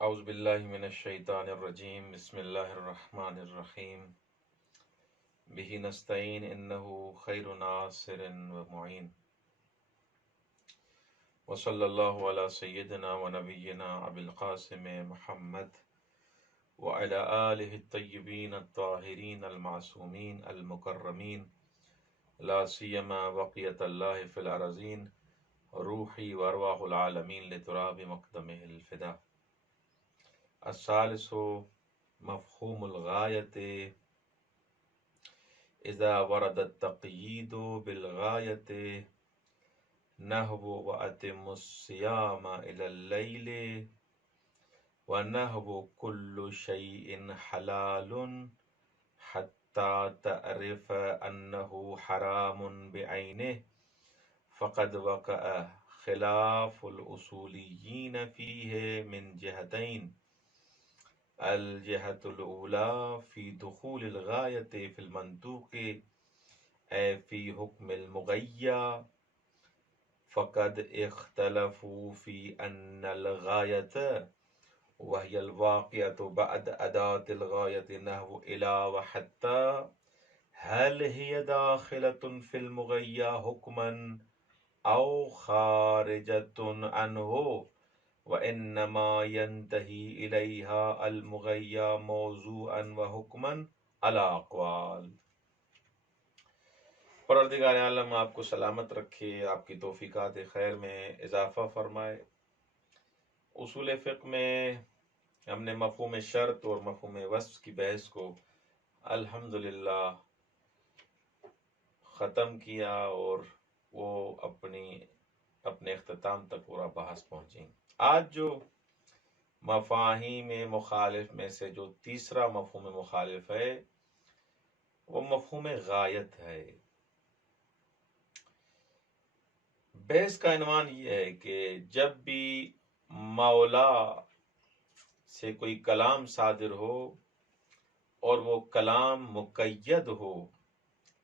اعوذ باللہ من الشیطان الرجیم بسم اللہ الرحمن الرحیم بہ نستعین انہ خیر ناصر و معین وصلی اللہ علی سیدنا و نبینا ابی القاسم محمد وعلی آلہ الطیبین الطاہرین المعصومین المکرمین لا سیما بقیت اللہ فی الارضین روحی و ارواح العالمین لتراب مقدمہ الفدا. الثالث مفہوم الغایت اذا ورد التقیید بالغایت نحو واتم الصیام الى اللیل ونحو کل شیء حلال حتی تعرف انہ حرام بعینہ فقد وقع خلاف الاصولیین فیہ من جہتین. الجہة الأولى في دخول الغاية في المنطوق أي في حكم المغيّى فقد اختلفوا في أن الغاية وهي الواقعة بعد أداة الغاية نحو إلى وحتى هل هي داخلة في المغيّى حكما أو خارجة عنه وَإِنَّمَا يَنْتَهِي إِلَيْهَا الْمُغَيَّى مَوْضُوعًا وَحُكْمًا عَلَى أَقْوَالٍ. پروردگار عالم آپ کو سلامت رکھے، آپ کی توفیقات خیر میں اضافہ فرمائے. اصول فقہ میں ہم نے مفہوم شرط اور مفہوم وصف کی بحث کو الحمدللہ ختم کیا اور وہ اپنے اختتام تک پورا بحث پہنچیں. آج جو مفاہیم مخالف میں سے جو تیسرا مفہوم مخالف ہے وہ مفہوم غایت ہے. بحث کا عنوان یہ ہے کہ جب بھی مولا سے کوئی کلام صادر ہو اور وہ کلام مقید ہو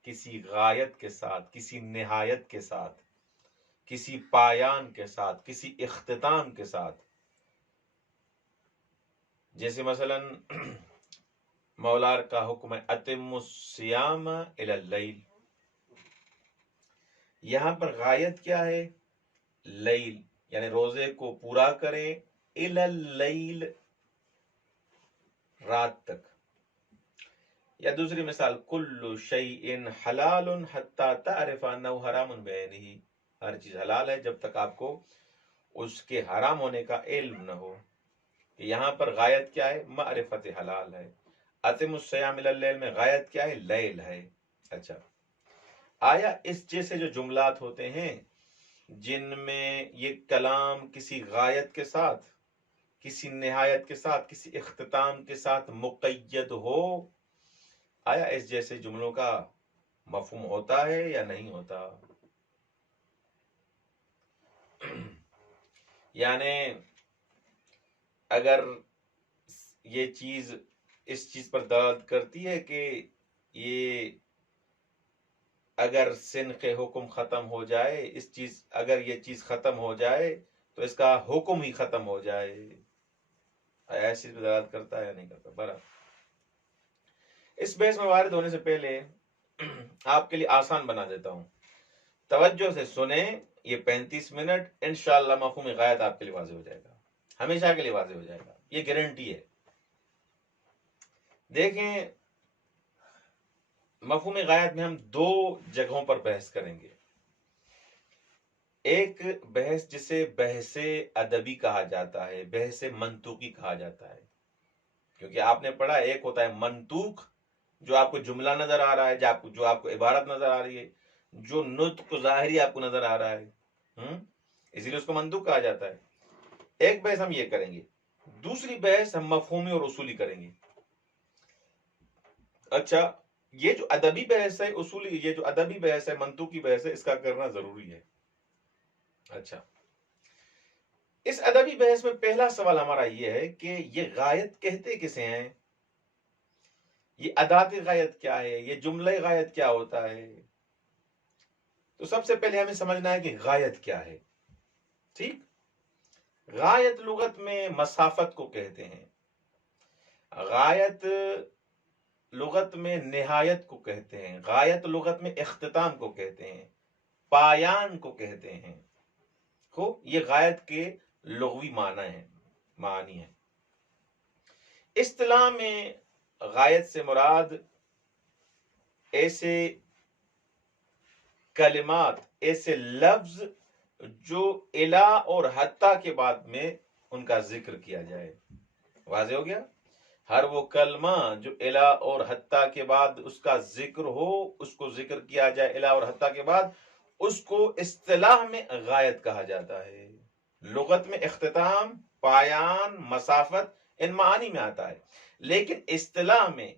کسی غایت کے ساتھ، کسی نہایت کے ساتھ، کسی پایان کے ساتھ، کسی اختتام کے ساتھ، جیسے مثلا مولا کا حکم ہے اتم الصیام الی اللیل. یہاں پر غایت کیا ہے؟ لیل، یعنی روزے کو پورا کریں الی اللیل، رات تک. یا دوسری مثال کل شیء حلال حتی تعرف انہ حرام بعینہ، ہر چیز حلال ہے جب تک آپ کو اس کے حرام ہونے کا علم نہ ہو. کہ یہاں پر غایت کیا ہے؟ معرفت حلال ہے. اتم الصیام الی اللیل میں غایت کیا ہے؟ لیل ہے. اچھا، آیا اس جیسے جو جملات ہوتے ہیں جن میں یہ کلام کسی غایت کے ساتھ، کسی نہایت کے ساتھ، کسی اختتام کے ساتھ مقید ہو، آیا اس جیسے جملوں کا مفہوم ہوتا ہے یا نہیں ہوتا؟ یعنی اگر یہ چیز اس چیز پر دلالت کرتی ہے کہ یہ اگر سنخ حکم ختم ہو جائے، اس چیز اگر یہ چیز ختم ہو جائے تو اس کا حکم ہی ختم ہو جائے، ایسی چیز پر دلالت کرتا ہے یا نہیں کرتا؟ برابر. اس بحث میں وارد ہونے سے پہلے آپ کے لیے آسان بنا دیتا ہوں، توجہ سے سنیں. یہ 35 منٹ انشاءاللہ مفہوم غایت آپ کے لیے واضح ہو جائے گا، ہمیشہ کے لیے واضح ہو جائے گا، یہ گارنٹی ہے. دیکھیں، مفہوم غایت میں ہم دو جگہوں پر بحث کریں گے. ایک بحث جسے بحث ادبی کہا جاتا ہے، بحث منطوقی کہا جاتا ہے. کیونکہ آپ نے پڑھا ایک ہوتا ہے منطوق، جو آپ کو جملہ نظر آ رہا ہے، جو آپ کو عبارت نظر آ رہی ہے، جو نطق ظاہری آپ کو نظر آ رہا ہے، اسی لیے اس کو منطوق کہا جاتا ہے. ایک بحث ہم یہ کریں گے. دوسری بحث ہم مفہومی اور اصولی کریں گے. اچھا، یہ جو ادبی بحث ہے، اصولی، یہ جو ادبی بحث ہے، منطوقی بحث ہے، اس کا کرنا ضروری ہے. اچھا، اس ادبی بحث میں پہلا سوال ہمارا یہ ہے کہ یہ غایت کہتے کسے ہیں؟ یہ ادات غایت کیا ہے؟ یہ جملہ غایت کیا ہوتا ہے؟ تو سب سے پہلے ہمیں سمجھنا ہے کہ غایت کیا ہے. ٹھیک، غایت لغت میں مسافت کو کہتے ہیں، غایت لغت میں نہایت کو کہتے ہیں، غایت لغت میں اختتام کو کہتے ہیں، پایان کو کہتے ہیں۔ خوب، یہ غایت کے لغوی معنی ہیں۔ اصطلاح میں غایت سے مراد ایسے کلمات، ایسے لفظ جو الا اور حتی کے بعد میں ان کا ذکر کیا جائے۔ واضح ہو گیا؟ ہر وہ کلمہ جو الا اور حتی کے بعد اس کا ذکر ہو، اس کو ذکر کیا جائے الا اور حتی کے بعد، اس کو اصطلاح میں غایت کہا جاتا ہے۔ لغت میں اختتام، پایان، مسافت ان معانی میں آتا ہے، لیکن اصطلاح میں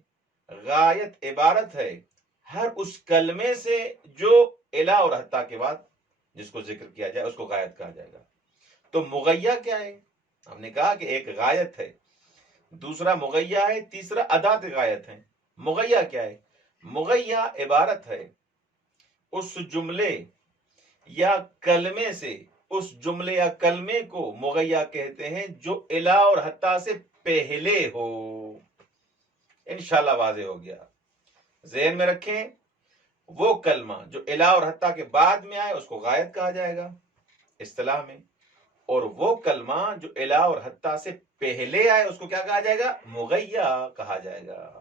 غایت عبارت ہے ہر اس کلمے سے جو الا اور حتی کے بعد جس کو ذکر کیا جائے اس کو غایت کہا جائے گا۔ تو مغیّہ کیا ہے؟ ہم نے کہا کہ ایک غایت ہے، دوسرا مغیّہ ہے، تیسرا ادات غایت ہے۔ مغیّہ کیا ہے؟ مغیّہ عبارت ہے اس جملے یا کلمے سے، اس جملے یا کلمے کو مغیّہ کہتے ہیں جو الا اور حتی سے پہلے ہو۔ انشاءاللہ واضح ہو گیا۔ ذہن میں رکھیں، وہ کلمہ جو الا اور حتی کے بعد میں آئے اس کو غایت کہا جائے گا اصطلاح میں، اور وہ کلمہ جو الا اور حتی سے پہلے آئے اس کو کیا کہا جائے گا؟ مغیّہ کہا جائے گا۔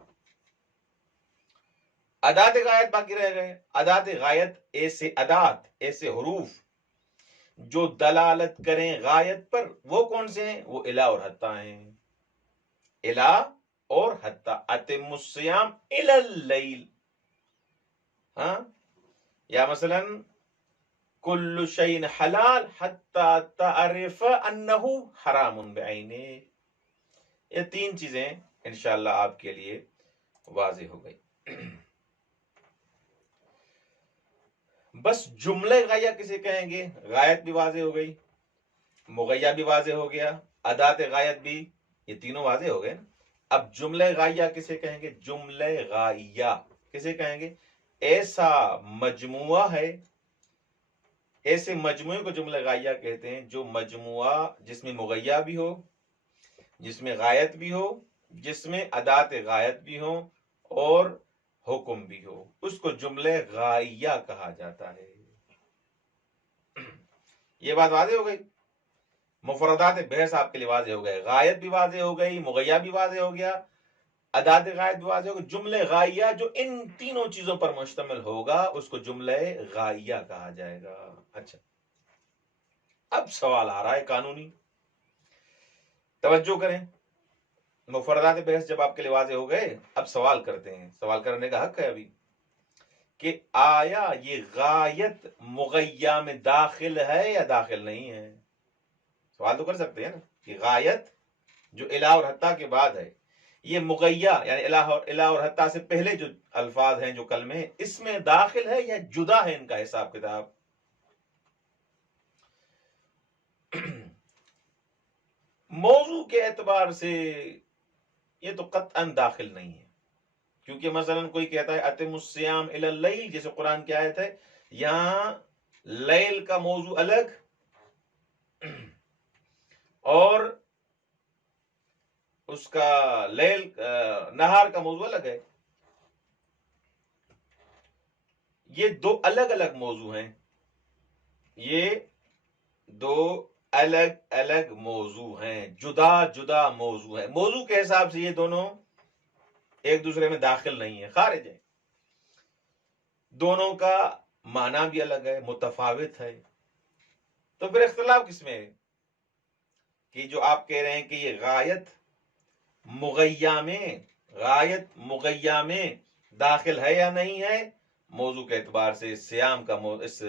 ادات غایت باقی رہ گئے۔ ادات غایت ایسے حروف جو دلالت کریں غایت پر، وہ کون سے ہیں؟ وہ الا اور حتی ہیں۔ الا اور حتی، اتم الصیام الی اللیل، ہاں، یا مثلا کل شیء حلال حتی تعرف انہ حرام بعینہ۔ یہ تین چیزیں انشاءاللہ آپ کے لیے واضح ہو گئی۔ بس جملہ غایہ کسے کہیں گے؟ غایت بھی واضح ہو گئی، مغیّہ بھی واضح ہو گیا، ادات غایت بھی، یہ تینوں واضح ہو گئے۔ اب جملہ غایہ کسے کہیں گے؟ جملہ غایہ کسے کہیں گے؟ ایسا مجموعہ ہے، ایسے مجموعے کو جملہ غایہ کہتے ہیں جو مجموعہ جس میں مغیّہ بھی ہو، جس میں غایت بھی ہو، جس میں ادات غایت بھی ہو اور حکم بھی ہو، اس کو جملہ غایہ کہا جاتا ہے۔ یہ بات واضح ہو گئی؟ مفردات بحث آپ کے لیے واضح ہو گئے، غایت بھی واضح ہو گئی، مغیّہ بھی واضح ہو گیا، ادات غایت بھی واضح ہو گئی۔ جملہ غایہ جو ان تینوں چیزوں پر مشتمل ہوگا اس کو جملہ غایہ کہا جائے گا۔ اچھا، اب سوال آ رہا ہے قانونی، توجہ کریں۔ مفردات بحث جب آپ کے لیے واضح ہو گئے، اب سوال کرتے ہیں، سوال کرنے کا حق ہے ابھی، کہ آیا یہ غایت مغیّہ میں داخل ہے یا داخل نہیں ہے؟ سوال تو کر سکتے ہیں نا کہ غایت جو الا اور حتی کے بعد ہے، یہ مغیّہ یعنی الا اور حتی سے پہلے جو الفاظ ہیں، جو کلمے ہیں، اس میں داخل ہے یا جدا ہے ان کا حساب کتاب؟ موضوع کے اعتبار سے یہ تو قطعاً داخل نہیں ہے، کیونکہ مثلا کوئی کہتا ہے اتم الصیام الی اللیل، جیسے قرآن کی آیت ہے، یہاں لیل کا موضوع الگ اور اس کا نہار کا موضوع الگ ہے۔ یہ دو الگ الگ موضوع ہیں، یہ دو الگ الگ موضوع ہیں، جدا جدا موضوع ہیں۔ موضوع کے حساب سے یہ دونوں ایک دوسرے میں داخل نہیں ہے، خارج ہے۔ دونوں کا معنی بھی الگ ہے، متفاوت ہے۔ تو پھر اختلاف کس میں ہے کہ جو آپ کہہ رہے ہیں کہ یہ غایت مغیّہ میں داخل ہے یا نہیں ہے؟ موضوع کے اعتبار سے سیام کا اس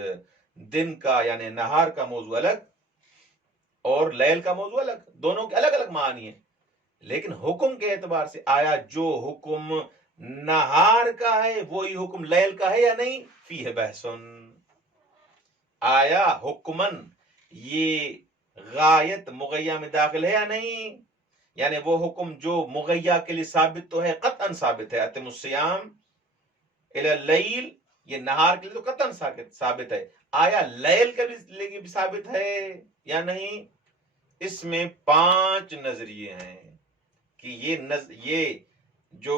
دن کا یعنی نہار کا موضوع الگ اور لیل کا موضوع الگ، دونوں کے الگ الگ معنی ہیں۔ لیکن حکم کے اعتبار سے آیا جو حکم نہار کا ہے وہی حکم لیل کا ہے یا نہیں؟ فیہ بحثن، آیا حکمن یہ غایت مغیّہ میں داخل ہے یا نہیں؟ یعنی وہ حکم جو مغیّہ کے لیے ثابت تو ہے، قطعاً ثابت ہے، اتم الصیام الی اللیل، یہ نہار کے لیے تو قطعاً ثابت ہے، آیا لیل کے لیے بھی ثابت ہے یا نہیں؟ اس میں 5 نظریے ہیں کہ یہ جو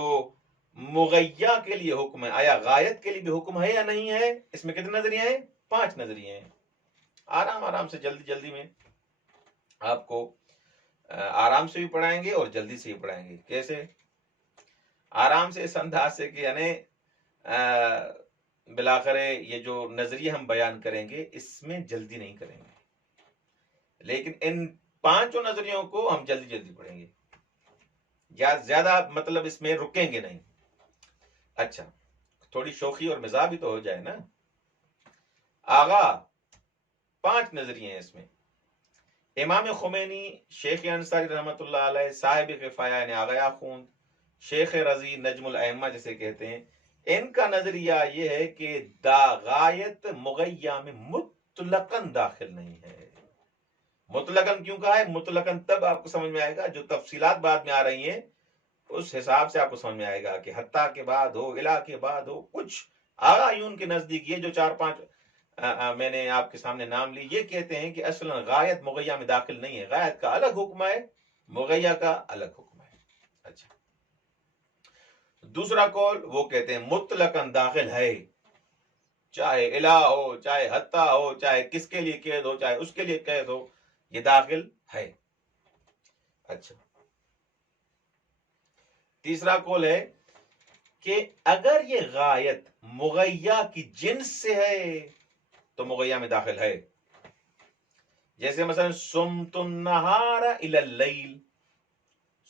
مغیّا کے لیے حکم ہے آیا غایت کے لیے بھی حکم ہے یا نہیں ہے. اس میں کتنے نظریے ہیں؟ 5 نظریے ہیں. آرام سے جلدی میں آپ کو آرام سے بھی پڑھائیں گے اور جلدی سے بھی پڑھائیں گے. کیسے؟ آرام سے اس انداز سے کہ یعنی بلاخر یہ جو نظریے ہم بیان کریں گے اس میں جلدی نہیں کریں گے، لیکن ان 5 نظریوں کو ہم جلدی پڑھیں گے، یا زیادہ مطلب اس میں رکیں گے نہیں. اچھا، تھوڑی شوخی اور مزاح بھی تو ہو جائے نا. آغا 5 نظریے ہیں اس میں. امام خمینی، شیخ انصاری رحمۃ اللہ علیہ، صاحب کفایہ یعنی آغا خوند، شیخ رضی نجم الائمہ جسے کہتے ہیں، ان کا نظریہ یہ ہے کہ غایت مغیّا میں مطلقاً داخل نہیں ہے. مطلقاً کیوں کہا ہے؟ مطلقاً تب آپ کو سمجھ میں آئے گا، جو تفصیلات بعد میں آ رہی ہیں اس حساب سے آپ کو سمجھ میں آئے گا کہ حتیٰ کے بعد ہو، الا کے بعد ہو. کچھ آغایون کے نزدیک یہ جو 4-5 میں نے آپ کے سامنے نام لی، یہ کہتے ہیں کہ اصلا غایت مغیّا میں داخل نہیں ہے، غایت کا الگ حکم ہے، مغیّا کا الگ حکم ہے. اچھا، دوسرا قول وہ کہتے ہیں مطلقاً داخل ہے، چاہے الہ ہو، چاہے حتیٰ ہو، چاہے کس کے لیے قید ہو، چاہے اس کے لیے قید ہو، یہ داخل ہے. اچھا، تیسرا قول ہے کہ اگر یہ غایت مغیّا کی جنس سے ہے تو مغیّا میں داخل ہے. جیسے مثلا صمت النہار الی اللیل،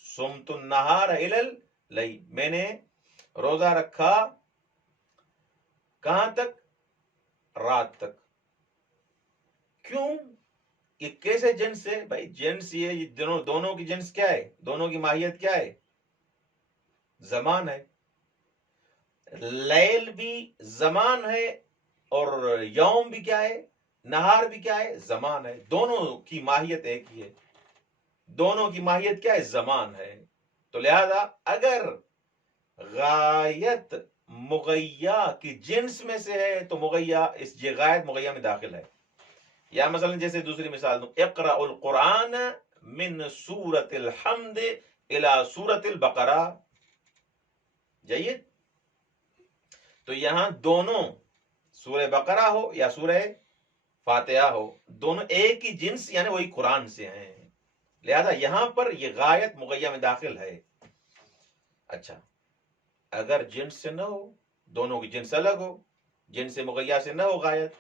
صمت النہار الی اللیل، میں نے روزہ رکھا کہاں تک؟ رات تک. کیوں؟ یہ کیسے جنس ہے بھائی؟ جنس یہ دونوں کی جنس کیا ہے؟ دونوں کی ماہیت کیا ہے؟ زمان ہے. لیل بھی زمان ہے اور یوم بھی کیا ہے؟ نہار بھی کیا ہے؟ زمان ہے. دونوں کی ماہیت ایک ہی ہے، دونوں کی ماہیت کیا ہے؟ زمان ہے. تو لہذا اگر غایت مغیّا کی جنس میں سے ہے تو مغیّا یہ غایت مغیّا میں داخل ہے. یا مثلا جیسے دوسری مثال دوں، اقرأ القرآن من سورۃ الحمد الی سورۃ البقرہ. جائیے، تو یہاں دونوں سورہ بقرہ ہو یا سورہ فاتحہ ہو، دونوں ایک ہی جنس یعنی وہی قرآن سے ہیں، لہذا یہاں پر یہ غایت مغیّا میں داخل ہے. اچھا، اگر جنس سے نہ ہو، دونوں کی جنس الگ ہو، جنس سے مغیّا سے نہ ہو غایت،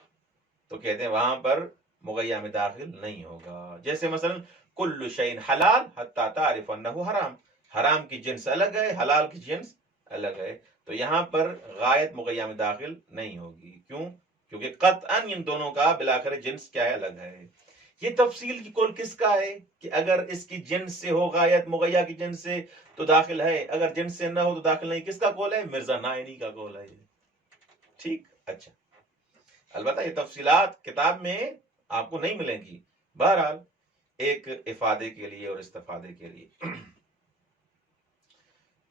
تو کہتے ہیں وہاں پر مغیّا میں داخل نہیں ہوگا. جیسے مثلا کل شیء حلال حتی تعرف انہ حرام، حرام کی جنس الگ ہے، حلال کی جنس الگ ہے، تو یہاں پر غایت مغیّا میں داخل نہیں ہوگی. کیوں؟ کیونکہ قطعاً ان دونوں کا بلاخر جنس کیا ہے؟ الگ ہے. یہ تفصیل کی قول کس کا ہے کہ اگر اس کی جنس سے ہو غایت مغیّا کی جنس سے تو داخل ہے، اگر جنس سے نہ ہو تو داخل نہیں. کس کا قول ہے؟ مرزا نائینی کا قول ہے. ٹھیک. اچھا، البتہ یہ تفصیلات کتاب میں آپ کو نہیں ملیں گی، بہرحال ایک افادے کے لیے اور استفادے کے لیے.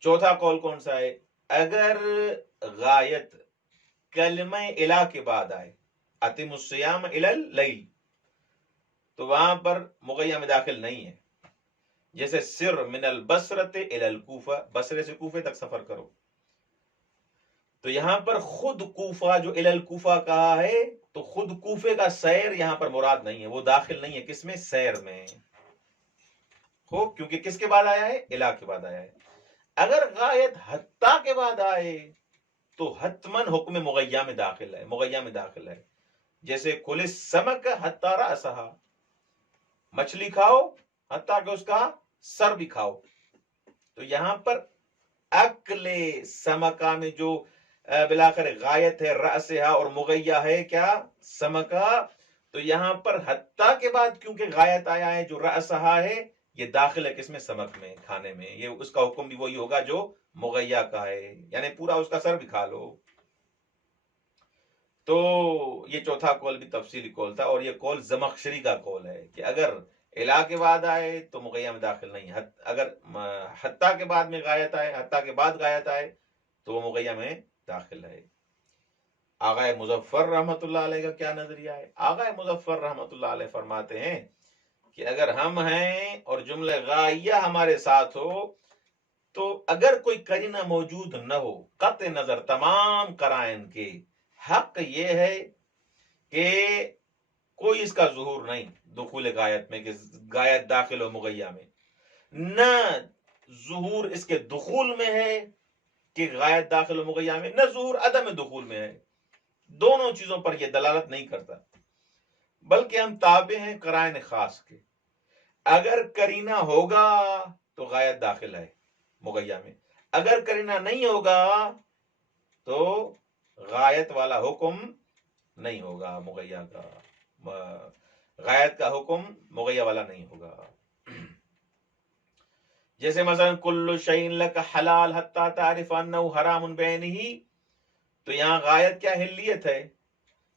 چوتھا قول کون سا ہے؟ اگر غایت کلمہ الہ کے بعد آئے، اتم الصیام الی اللیل، تو وہاں پر مغیّا میں داخل نہیں ہے. جیسے سر من البصرۃ الی الکوفہ، بصرے سے کوفے تک سفر کرو، تو یہاں پر خود کوفہ جو الی الکوفہ کہا ہے تو خود کوفے کا سیر یہاں پر مراد نہیں ہے، وہ داخل نہیں ہے. کس میں؟ سیر میں. خوب، کیونکہ کس کے بعد آیا ہے؟ الہ کے بعد آیا ہے. اگر غایت حتیٰ کے بعد آئے تو حتماً حکم مغیّا میں داخل ہے، مغیّا میں داخل ہے. جیسے کل السمک حتی رأسہا، مچھلی کھاؤ حتیٰ کہ اس کا سر بھی کھاؤ. تو یہاں پر اکل سمکا میں جو بلاخر غایت ہے رأسہا اور مغیّا ہے کیا؟ سمکا. تو یہاں پر حتیٰ کے بعد کیونکہ غایت آیا ہے جو رأسہا ہے، یہ داخل ہے کس میں؟ سمک میں، کھانے میں. یہ اس کا حکم بھی وہی ہوگا جو مغیّا کا ہے، یعنی پورا اس کا سر بھی کھا لو. تو یہ چوتھا قول بھی تفصیلی قول تھا، اور یہ قول زمخشری کا قول ہے کہ اگر الہ کے بعد آئے تو مغیّا میں داخل نہیں، اگر حتیٰ کے بعد میں غایت آئے، حتیٰ کے بعد غایت آئے تو وہ مغیّا میں داخل ہے. آغا مظفر رحمۃ اللہ علیہ کا کیا نظریہ ہے؟ آغا مظفر رحمۃ اللہ علیہ فرماتے ہیں کہ اگر ہم ہیں اور جملہ غائیہ ہمارے ساتھ ہو تو اگر کوئی قرینہ موجود نہ ہو، قطع نظر تمام قرائن کے، حق یہ ہے کہ کوئی اس کا ظہور نہیں دخول غایت میں، کہ غایت داخل ہو مغیہ میں، نہ ظہور اس کے دخول میں ہے کہ غایت داخل ہو مغیہ میں، نہ ظہور عدم دخول میں ہے. دونوں چیزوں پر یہ دلالت نہیں کرتا، بلکہ ہم تابع ہیں قرائن خاص کے. اگر قرینہ ہوگا تو غایت داخل ہے مغیہ میں، اگر قرینہ نہیں ہوگا تو غایت والا حکم نہیں ہوگا مغیہ کا، غایت کا حکم مغیہ والا نہیں ہوگا. جیسے مثلا کل شیء لک حلال حتی تعرف انہ حرام بعینہ، تو یہاں غایت کیا حلیت ہے،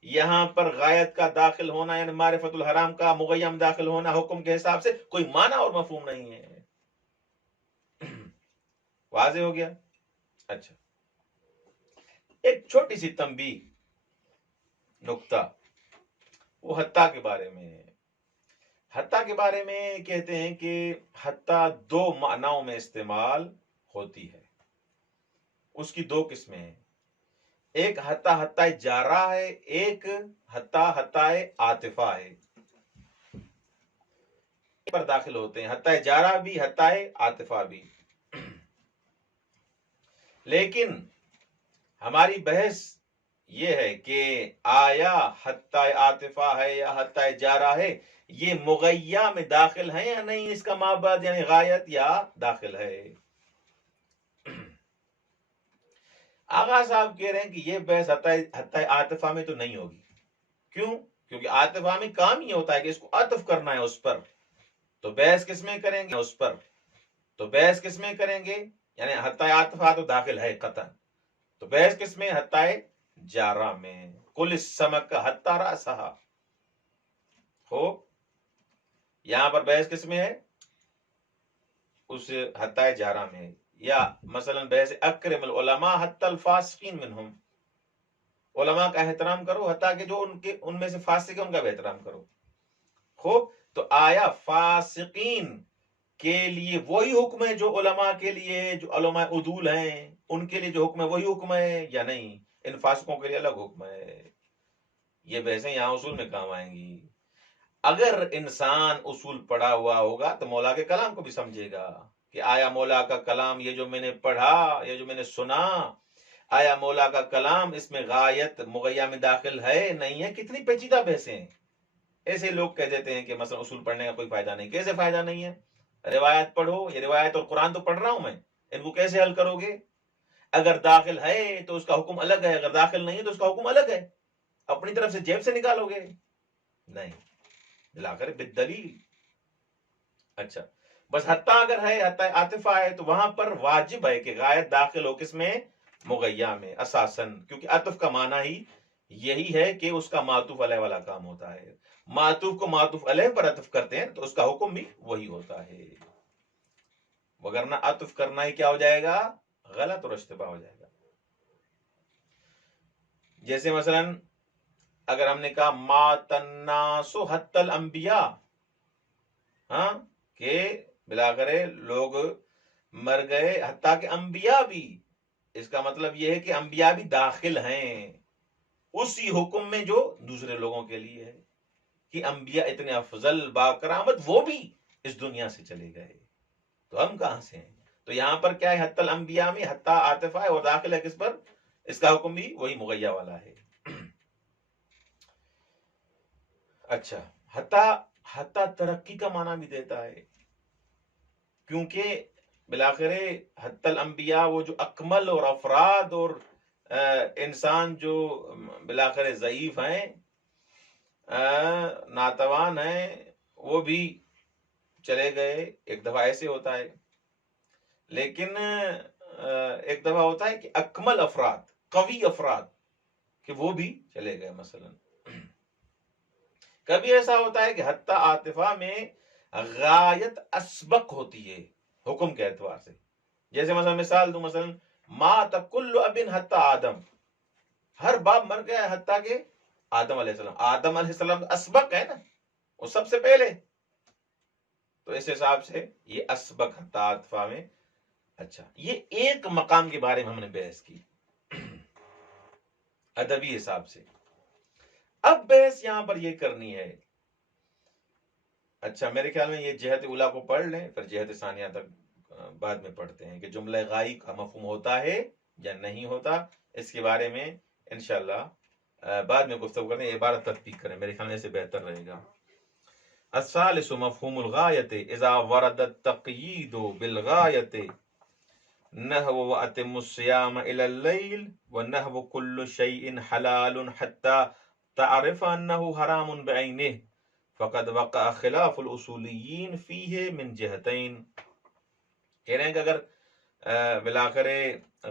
یہاں پر غایت کا داخل ہونا یعنی معرفت الحرام کا مغیہ میں داخل ہونا حکم کے حساب سے کوئی معنی اور مفہوم نہیں ہے. واضح ہو گیا. اچھا، ایک چھوٹی سی تنبیہ نکتہ، وہ حتیٰ کے بارے میں. حتیٰ کے بارے میں کہتے ہیں کہ حتیٰ دو معناؤں میں استعمال ہوتی ہے، اس کی دو قسمیں ہیں. ایک حتیٰ حتیٰ جارہ ہے، ایک حتیٰ حتیٰ عاطفہ ہے. پر داخل ہوتے ہیں حتیٰ جارہ بھی حتیٰ عاطفہ بھی. لیکن ہماری بحث یہ ہے کہ آیا حتیٰ عاطفہ ہے یا حتیٰ جارہ ہے یہ مغیہ میں داخل ہے یا نہیں، اس کا مابعد یعنی غایت یا داخل ہے. آغا صاحب کہہ رہے ہیں کہ یہ بحث حتیٰ عاطفہ میں تو نہیں ہوگی. کیوں؟ کیونکہ عاطفہ میں کام یہ ہوتا ہے کہ اس کو عطف کرنا ہے اس پر، تو بحث کس میں کریں گے اس پر، تو بحث کس میں کریں گے، یعنی حتیٰ عاطفہ تو داخل ہے قطعا، تو بحث کس میں، حتیٰ جارہ میں. کل السمک حتیٰ رأسہا ہو، یہاں پر بحث کس میں ہے، اس حتیٰ جارہ میں. یا مثلا بحث اکرم العلماء حتیٰ الفاسقین منہم، علماء کا احترام کرو حتیٰ کہ جو ان میں سے فاسق ہے ان کا بھی احترام کرو. خوب، تو آیا فاسقین کے لیے وہی حکم ہے جو علماء کے لیے، جو علماء عدول ہیں ان کے لیے جو حکم ہے وہی حکم ہے یا نہیں، ان فاسقوں کے لیے الگ حکم ہے. یہ بحثیں یہاں اصول میں کام آئیں گی. اگر انسان اصول پڑھا ہوا ہوگا تو مولا کے کلام کو بھی سمجھے گا کہ آیا مولا کا کلام یہ جو میں نے پڑھا، یہ جو میں نے سنا، آیا مولا کا کلام اس میں غایت مغیہ میں داخل ہے نہیں ہے. کتنی پیچیدہ بحثیں ہیں. ایسے لوگ کہہ دیتے ہیں کہ مثلا اصول پڑھنے کا کوئی فائدہ نہیں. کیسے فائدہ نہیں ہے، روایت پڑھو، یہ روایت اور قرآن تو پڑھ رہا ہوں میں، ان کو کیسے حل کرو گے؟ اگر داخل ہے تو اس کا حکم الگ ہے، اگر داخل نہیں ہے تو اس کا حکم الگ ہے. اپنی طرف سے جیب سے نکالو گے؟ نہیں، ملا کر بالدلیل. اچھا، بس حتیٰ اگر ہے، حتیٰ عاطفہ ہے، تو وہاں پر واجب ہے کہ غایت داخل ہو کس میں، مغیہ میں اساساً، کیونکہ عطف کا معنی ہی یہی ہے کہ اس کا معطوف علیہ والا کام ہوتا ہے. معطوف کو معطوف علیہ پر عطف کرتے ہیں تو اس کا حکم بھی وہی ہوتا ہے، وگرنہ عطف کرنا ہی کیا ہو جائے گا، غلط اور اشتباہ ہو جائے گا. جیسے مثلا اگر ہم نے کہا مات الناس حتی الانبیاء، ہاں، کہ بلاخر لوگ مر گئے حتیٰ کہ انبیاء بھی، اس کا مطلب یہ ہے کہ انبیاء بھی داخل ہیں اسی حکم میں جو دوسرے لوگوں کے لیے ہے، کہ انبیاء اتنے افضل باکرامت وہ بھی اس دنیا سے چلے گئے، تو ہم کہاں سے ہیں. تو یہاں پر کیا ہے، حتی الانبیاء میں حتیٰ عاطفہ ہے اور داخل ہے کس پر، اس کا حکم بھی وہی مغیہ والا ہے. اچھا، حتیٰ ترقی کا معنی بھی دیتا ہے، کیونکہ بلاخر حتی الانبیاء وہ جو اکمل اور افراد اور انسان جو بلاخر ضعیف ہیں، ناتوان ہیں، وہ بھی چلے گئے. ایک دفعہ ایسے ہوتا ہے، لیکن ایک دفعہ ہوتا ہے کہ اکمل افراد، قوی افراد، کہ وہ بھی چلے گئے. مثلا کبھی ایسا ہوتا ہے کہ حتیٰ عاطفہ میں غایت اسبق ہوتی ہے حکم کے اعتبار سے. جیسے مثلا مثال دوں، مثلا مات کل اب حتیٰ آدم، ہر باپ مر گیا حتیٰ کہ آدم علیہ السلام. آدم علیہ السلام اسبق ہے نا، وہ سب سے پہلے. تو اس حساب سے یہ اسبق حتی عطفہ میں. اچھا، یہ ایک مقام کے بارے میں ہم نے بحث کی ادبی حساب سے. اب بحث یہاں پر یہ کرنی ہے. اچھا، میرے خیال میں یہ جہت اولا کو پڑھ لیں، پھر جہت ثانیہ تک بعد میں پڑھتے ہیں کہ جملہ غائی کا مفہوم ہوتا ہے یا نہیں ہوتا. اس کے بارے میں انشاءاللہ بعد میں گفتگو کرتے ہیں. عبارت تطبیق کریں، میرے خیال میں اسے بہتر رہے گا. الثالث مفہوم الغایت اذا ورد التقیید بالغایت نحو واتم الصیام الى اللیل ونحو کل شیء حلال حتی تعرف انه حرام بعینه فقد وقع خلاف الاصولیین فیہ من جہتین. کہہ رہے ہیں کہ اگر بلاخر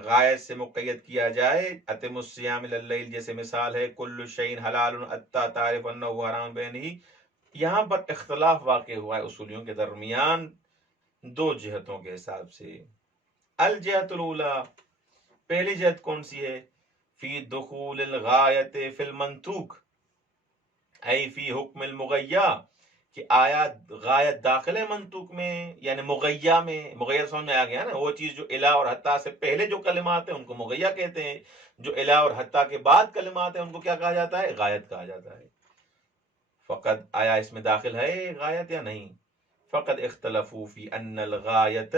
غایت سے مقید کیا جائے، اتم الصیام الی اللیل جیسے مثال ہے کل شیء حلال حتی تعرف انه حرام بعینه، یہاں پر اختلاف واقع ہوا ہے اصولیوں کے درمیان دو جہتوں کے حساب سے. الجہت الاولا، پہلی جہت کون سی ہے؟ فی دخول الغایت فی المنطوق ای فی حکم المغیا، کہ آیا غایت داخل ہے منطوق میں یعنی مغیا میں. مغیا سمجھ میں آ گیا نا، وہ چیز جو الا اور حتی سے پہلے جو کلمات ہیں ان کو مغیا کہتے ہیں، جو الا اور حتی کے بعد کلمات ہیں ان کو کیا کہا جاتا ہے؟ غایت کہا جاتا ہے. فقط آیا اس میں داخل ہے غایت یا نہیں؟ فقط اختلفوا فی ان الغایت،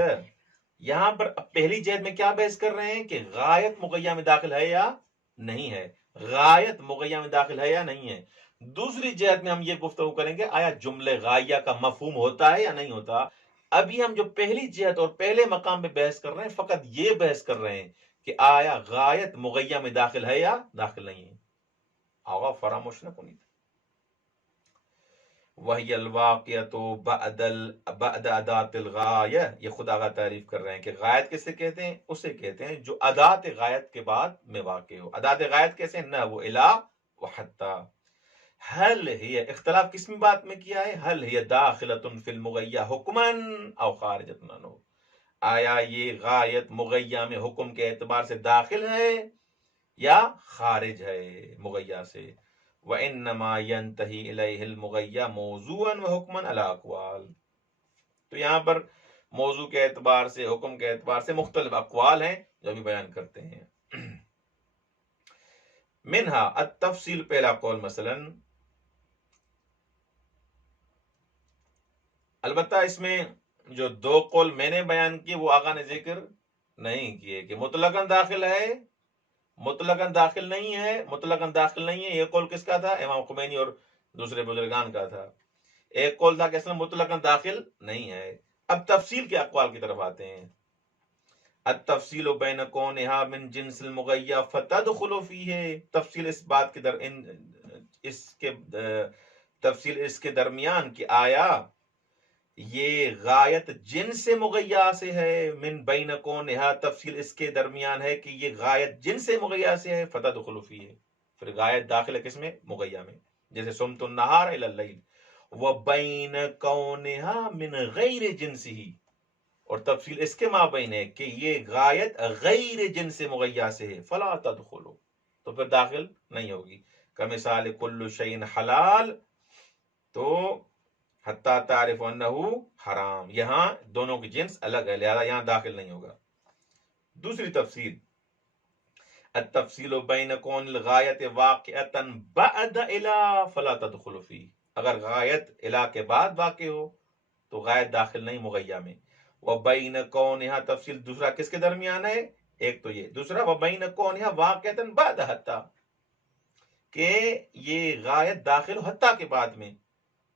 یہاں پر پہلی جہت میں کیا بحث کر رہے ہیں کہ غایت مغیہ میں داخل ہے یا نہیں ہے، غایت مغیہ میں داخل ہے یا نہیں ہے. دوسری جہت میں ہم یہ گفتگو کریں گے آیا جملے غائیہ کا مفہوم ہوتا ہے یا نہیں ہوتا. ابھی ہم جو پہلی جہت اور پہلے مقام پہ بحث کر رہے ہیں فقط یہ بحث کر رہے ہیں کہ آیا غایت مغیہ میں داخل ہے یا داخل نہیں ہے. آغا فراموش نہ کنید. وہی الواقعۃ بعد ادات الغایہ، یہ خود آغا تعریف کر رہے ہیں کہ غایت کسے کہتے ہیں؟ اسے کہتے ہیں جو ادات غایت کے بعد میں واقع ہو. ادات غایت کیسے ہیں؟ نہ وہ الا و حتی. حل ہی اختلاف کس میں بات میں کیا ہے؟ حل ہی داخلۃ فی المغیہ حکما او خارجۃ عنہ، آیا یہ غایت مغیہ میں حکم کے اعتبار سے داخل ہے یا خارج ہے مغیہ سے. وَإِنَّمَا يَنْتَهِي إِلَيْهِ الْمُغَيَّى مَوْضُوعًا وَحُكْمًا عَلَى أَقْوَالٍ. تو یہاں پر موضوع کے اعتبار سے، حکم کے اعتبار سے مختلف اقوال ہیں جو بھی بیان کرتے ہیں. منہا التفصیل، پہلا قول مثلا، البتہ اس میں جو دو قول میں نے بیان کیے وہ آقا نے ذکر نہیں کیے کہ مطلقاً داخل ہے، مطلقاً داخل نہیں ہے، مطلقاً داخل نہیں ہے. یہ قول کس کا تھا؟ امام خمینی اور دوسرے بزرگان کا تھا. ایک قول تھا کہ اصلا مطلقاً داخل نہیں ہے. اب تفصیل کے اقوال کی طرف آتے ہیں. التفصیل بین کونہا من جنس المغیہ فتدخل فیہ، تفصیل اس بات کے تفصیل اس کے درمیان کہ آیا یہ غایت جنس مغیہ سے ہے. من بین کونہا، تفصیل اس کے درمیان ہے کہ یہ غایت جنس مغیہ سے ہے. فتدخل فیہ، پھر غایت داخل ہے کس میں؟ مغیہ میں. جیسے سمت النہار الی اللیل. وبین کونہا من غیر جنسہ، اور تفصیل اس کے مابین ہے کہ یہ غایت غیر جنس مغیہ سے ہے. فلا تدخلو، تو پھر داخل نہیں ہوگی. کمثال کل شیء حلال، تو حتی تعرف انہ حرام، یہاں دونوں کی جنس الگ ہے لہذا یہاں داخل نہیں ہوگا. دوسری تفصیل، التفصیل بین کون الغایت واقعتا بعد الا فلا تدخل فی، اگر غایت الا کے بعد واقع ہو تو غایت داخل نہیں مغیہ میں. وبین کونہا، تفصیل دوسرا کس کے درمیان ہے؟ ایک تو یہ، دوسرا وبین کونہا واقعتا بعد حتی، کہ یہ غایت داخل ہو حتی کے بعد میں،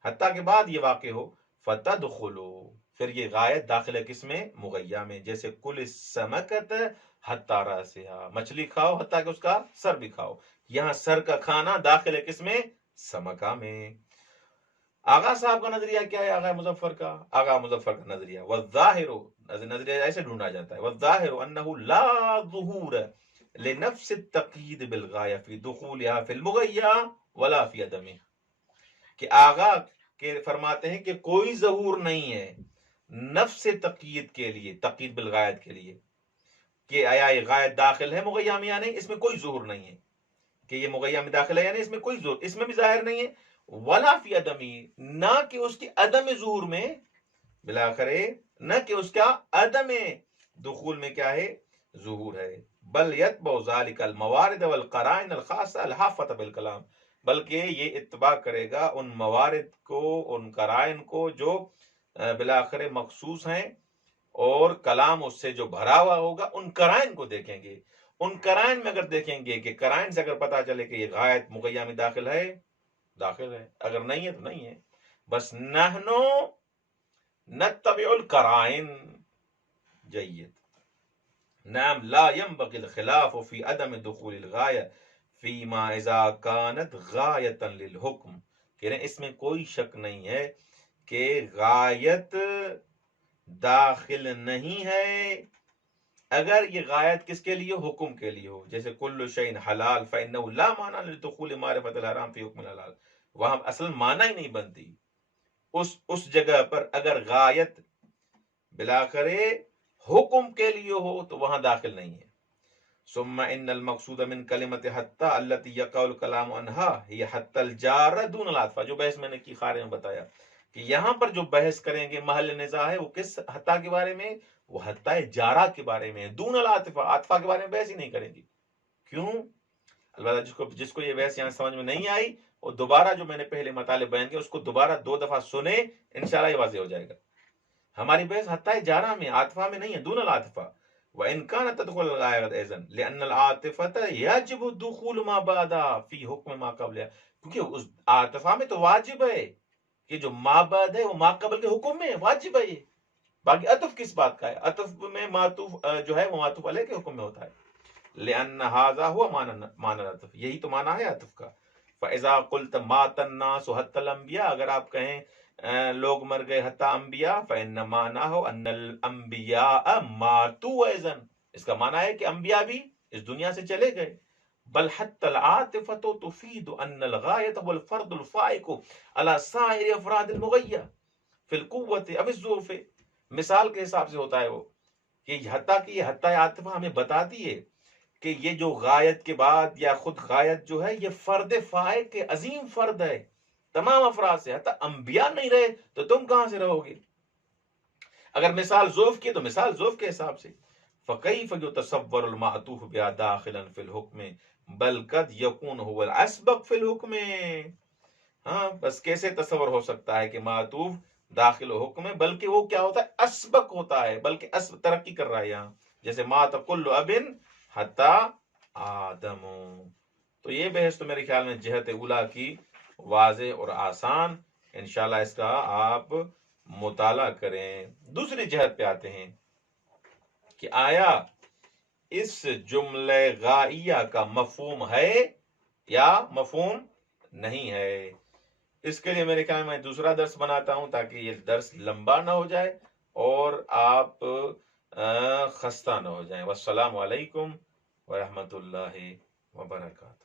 حتی کے بعد یہ واقع ہو. فتدخلو، پھر یہ غایت داخل ہے کس میں؟ مغیہ میں. جیسے کل السمکۃ حتی راسہا، مچھلی کھاؤ حتی کہ اس کا سر بھی کھاؤ. یہاں سر کا کھانا داخل ہے کس میں؟ سمکہ میں. آغا صاحب کا نظریہ کیا ہے؟ آغا مظفر کا، آغا مظفر کا نظریہ، والظاہر، نظریہ ایسے ڈھونڈا جاتا ہے، والظاہر انہ لا ظہور لنفس التقیید بالغایہ فی دخولها فی المغیہ ولا فی عدمہ، کہ آغا کے فرماتے ہیں کہ کوئی ظہور نہیں ہے نفس تقیید کے لیے، تقیید بالغایت کے لیے، کہ آیا یہ غایت داخل ہے مغیہ میں یا نہیں. اس میں کوئی ظہور نہیں ہے کہ یہ مغیہ میں داخل ہے یا نہیں، اس میں کوئی ظہور، اس میں بھی ظاہر نہیں ہے. ولا فی عدمی، نہ کہ اس کی عدم ظہور میں بالآخر نہ کہ اس کا عدم دخول میں کیا ہے ظہور ہے، بل یتبع ذلک الموارد والقرائن الخاصہ الحافۃ بالکلام، بلکہ یہ اتباع کرے گا ان موارد کو، ان قرائن کو جو بالآخر مخصوص ہیں، اور کلام اس سے جو بھرا ہوا ہوگا ان قرائن کو دیکھیں گے۔ ان قرائن میں اگر دیکھیں گے کہ قرائن سے اگر پتا چلے کہ یہ غایت مغیہ میں داخل ہے، داخل ہے، اگر نہیں ہے تو نہیں ہے۔ بس نحنو نتبع القرائن، جید، نعم، لا ينبغي الخلاف في عدم دخول الغایہ فیما اذا كانت غایتا للحکم، کہہ رہے ہیں اس میں کوئی شک نہیں ہے کہ غایت داخل نہیں ہے اگر یہ غایت کس کے لیے، حکم کے لیے ہو، جیسے کل شیء حلال فإنه لا معنی لدخول معرفت الحرام فی حکم الحلال، وہاں اصل معنی ہی نہیں بنتی اس جگہ پر اگر غایت بلاخر حکم کے لیے ہو تو وہاں داخل نہیں ہے۔ ثم ان المقصود من کلمت حتی التي يقع الكلام عنها هي حتی الجار دون العطف، جو بحث میں نے کی خارے میں بتایا کہ یہاں پر جو بحث کریں گے محل نزاع ہے وہ کس حتی کے بارے میں، وہ حتی جارہ کے بارے میں، دون العاطفہ، عاطفہ کے بارے میں بحث ہی نہیں کریں گے۔ کیوں؟ البتہ جس کو یہ بحث یہاں سمجھ میں نہیں آئی وہ دوبارہ جو میں نے پہلے مطالب بیان کیا اس کو دوبارہ 2 دفعہ سنے، انشاءاللہ یہ واضح ہو جائے گا۔ ہماری بحث حتی جارہ میں، عاطفہ میں نہیں ہے، دون العاطفہ۔ وإن كانت تدخل الغایہ اذن لأن العاطفة يجب دخول ما بعدها في حکم ما قبلها، کیونکہ اس عاطفہ میں تو واجب ہے کہ جو ما بعد ہے وہ ما قبل کے حکم میں واجب ہے یہ۔ باقی عطف کس بات کا ہے؟ عطف میں معطوف جو ہے وہ معطوف علیہ کے حکم میں ہوتا ہے، لأن هذا هو معنی العطف، یہی تو معنی ہے عطف کا۔ فإذا قلت مات الناس حتى الانبیاء، اگر آپ کہیں لوگ مر گئے حتی انبیاء، فإن معناه ان الانبیاء ماتوا اذن، اس کا معنی ہے کہ انبیاء بھی اس دنیا سے چلے گئے۔ بل حتى العاطفة تفيد ان الغایة هو الفرد الفائق على سائر افراد المغیہ فی القوة او الضعف، مثال کے حساب سے ہوتا ہے وہ کہ حتیٰ کہ یہ حتیٰ عاطفہ ہمیں بتاتی ہے کہ یہ جو غایت کے بعد یا خود غایت جو ہے یہ فرد فائق کے عظیم فرد ہے تمام افراد سے، حتیٰ انبیاء نہیں رہے تو تم کہاں سے رہو گے؟ اگر مثال ذوف کی تو مثال ذوف کے حساب سے۔ فَكَيْفَ يُتَصَوَّرُ الْمَعْطُوفُ بِهَا دَاخِلًا فِي الْحُكْمِ بَلْ قَدْ يَكُونُ هُوَ الْأَسْبَقُ فِي الْحُكْمِ، ہاں بس کیسے تصور ہو سکتا ہے کہ معطوف داخل حکم ہے، بلکہ وہ کیا ہوتا ہے، اسبق ہوتا ہے، بلکہ ترقی کر رہا ہے یہاں، جیسے مات کل اب حتی آدم۔ تو یہ بحث تو میرے خیال میں جہت اولا کی واضح اور آسان، انشاءاللہ اس کا آپ مطالعہ کریں۔ دوسری جہت پہ آتے ہیں کہ آیا اس جملہ غائیہ کا مفہوم ہے یا مفہوم نہیں ہے؟ اس کے لیے میرے خیال میں دوسرا درس بناتا ہوں تاکہ یہ درس لمبا نہ ہو جائے اور آپ خستہ نہ ہو جائیں۔ والسلام علیکم ورحمۃ اللہ وبرکاتہ۔